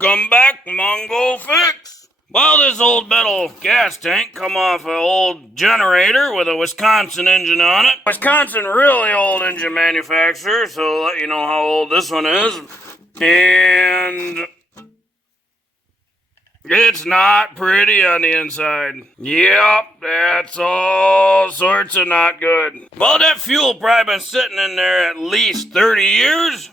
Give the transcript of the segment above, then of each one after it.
Welcome back, Mongo Fix. Well, this old metal gas tank come off an old generator with a Wisconsin engine on it. Wisconsin, really old engine manufacturer, so I'll let you know how old this one is. And it's not pretty on the inside. Yep, that's all sorts of not good. Well, that fuel probably been sitting in there at least 30 years.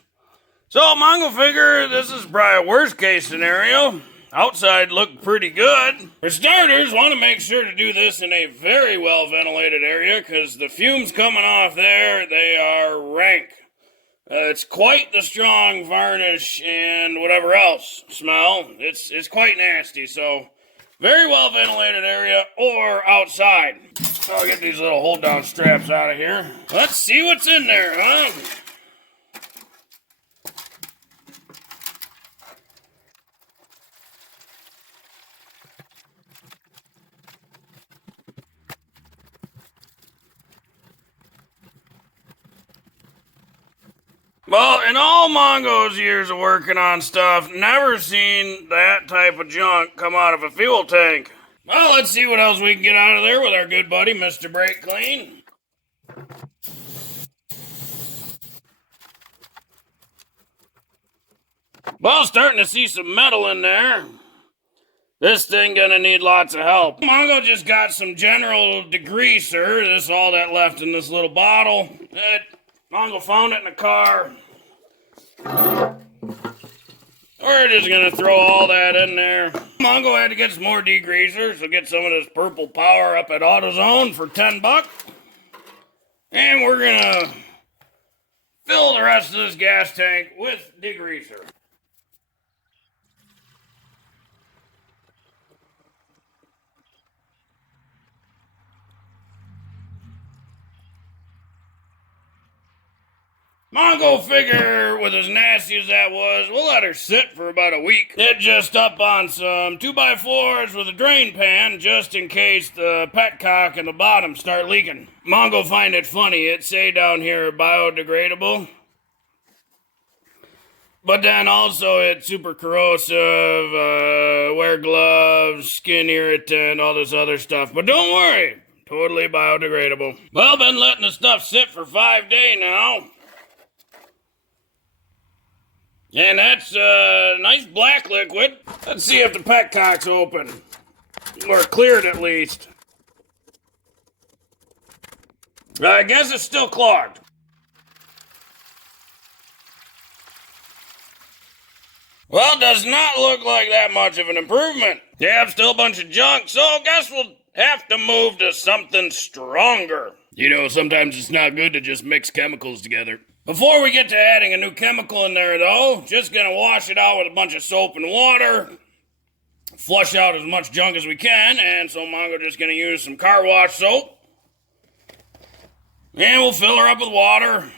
So Mongo figure this is probably a worst case scenario. Outside looked pretty good. For starters, want to make sure to do this in a very well ventilated area because the fumes coming off there, they are rank. It's quite the strong varnish and whatever else smell. It's quite nasty, so very well ventilated area or outside. I'll get these little hold down straps out of here. Let's see what's in there, huh? Well, in all Mongo's years of working on stuff, never seen that type of junk come out of a fuel tank. Well, let's see what else we can get out of there with our good buddy, Mr. Brake Clean. Well, starting to see some metal in there. This thing gonna need lots of help. Mongo just got some general degreaser. This is all that left in this little bottle. Mongo found it in the car. We're just gonna throw all that in there. Mongo had to get some more degreaser, so get some of this purple power up at AutoZone for $10. And we're gonna fill the rest of this gas tank with degreaser. Mongo figure, with as nasty as that was, we'll let her sit for about a week. It just up on some 2x4s with a drain pan just in case the petcock and the bottom start leaking. Mongo find it funny, it say down here biodegradable. But then also it's super corrosive, wear gloves, skin irritant, all this other stuff. But don't worry, totally biodegradable. Well, been letting the stuff sit for 5 days now. And that's nice black liquid. Let's see if the petcock's open. Or cleared at least. I guess it's still clogged. Well, does not look like that much of an improvement. Yeah, still a bunch of junk, so I guess we'll have to move to something stronger. You know, sometimes it's not good to just mix chemicals together. Before we get to adding a new chemical in there, though, just gonna wash it out with a bunch of soap and water. Flush out as much junk as we can, and so Mongo just gonna use some car wash soap. And we'll fill her up with water.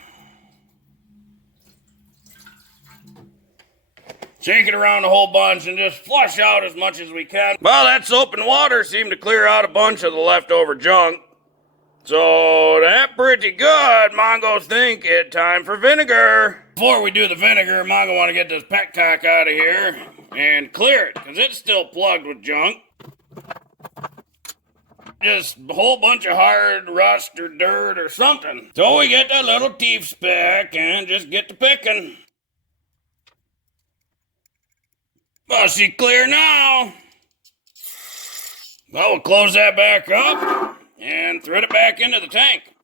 Shake it around a whole bunch and just flush out as much as we can. Well, that soap and water seemed to clear out a bunch of the leftover junk. So, that's pretty good. Mongos think it's time for vinegar. Before we do the vinegar, Mongo want to get this petcock out of here and clear it, because it's still plugged with junk. Just a whole bunch of hard rust or dirt or something. So we get that little teeth speck and just get to picking. Well, she's clear now. Well, we'll close that back up and thread it back into the tank.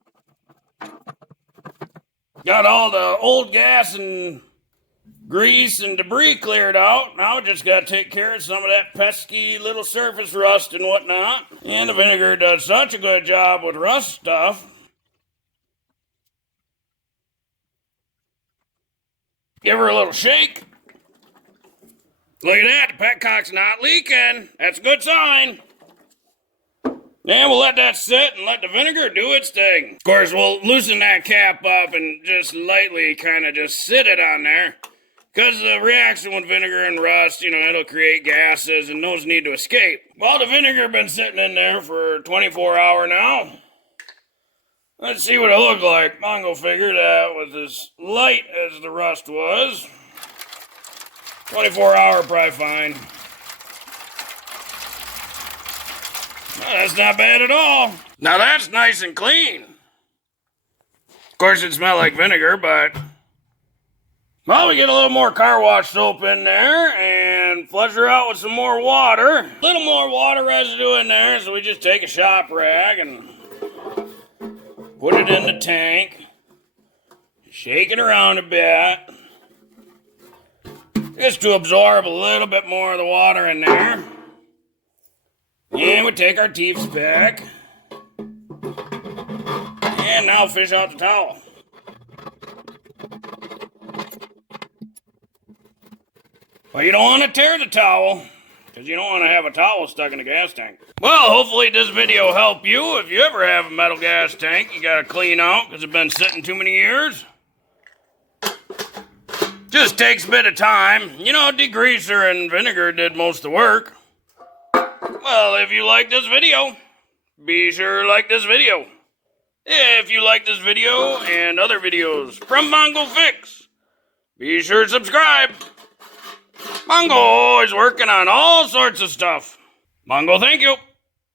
Got all the old gas and grease and debris cleared out. Now just got to take care of some of that pesky little surface rust and whatnot. And the vinegar does such a good job with rust stuff. Give her a little shake. Look at that, the petcock's not leaking. That's a good sign. And we'll let that sit and let the vinegar do its thing. Of course, we'll loosen that cap up and just lightly kind of just sit it on there. Because the reaction with vinegar and rust, you know, it'll create gases and those need to escape. Well, the vinegar been sitting in there for 24 hours now. Let's see what it looked like. Mongo figured that was as light as the rust was. 24-hour probably fine. Well, that's not bad at all. Now that's nice and clean. Of course, it smells like vinegar, but... Well, we get a little more car wash soap in there and flush her out with some more water. A little more water residue in there, so we just take a shop rag and put it in the tank. Shake it around a bit. Just to absorb a little bit more of the water in there. And we take our teeth pick. And now fish out the towel. Well, you don't want to tear the towel, because you don't want to have a towel stuck in a gas tank. Well, hopefully this video helped you. If you ever have a metal gas tank you got to clean out because it's been sitting too many years. Just takes a bit of time. You know, degreaser and vinegar did most of the work. Well, if you like this video, be sure to like this video. If you like this video and other videos from Mongo Fix, be sure to subscribe. Mongo is working on all sorts of stuff. Mongo, thank you.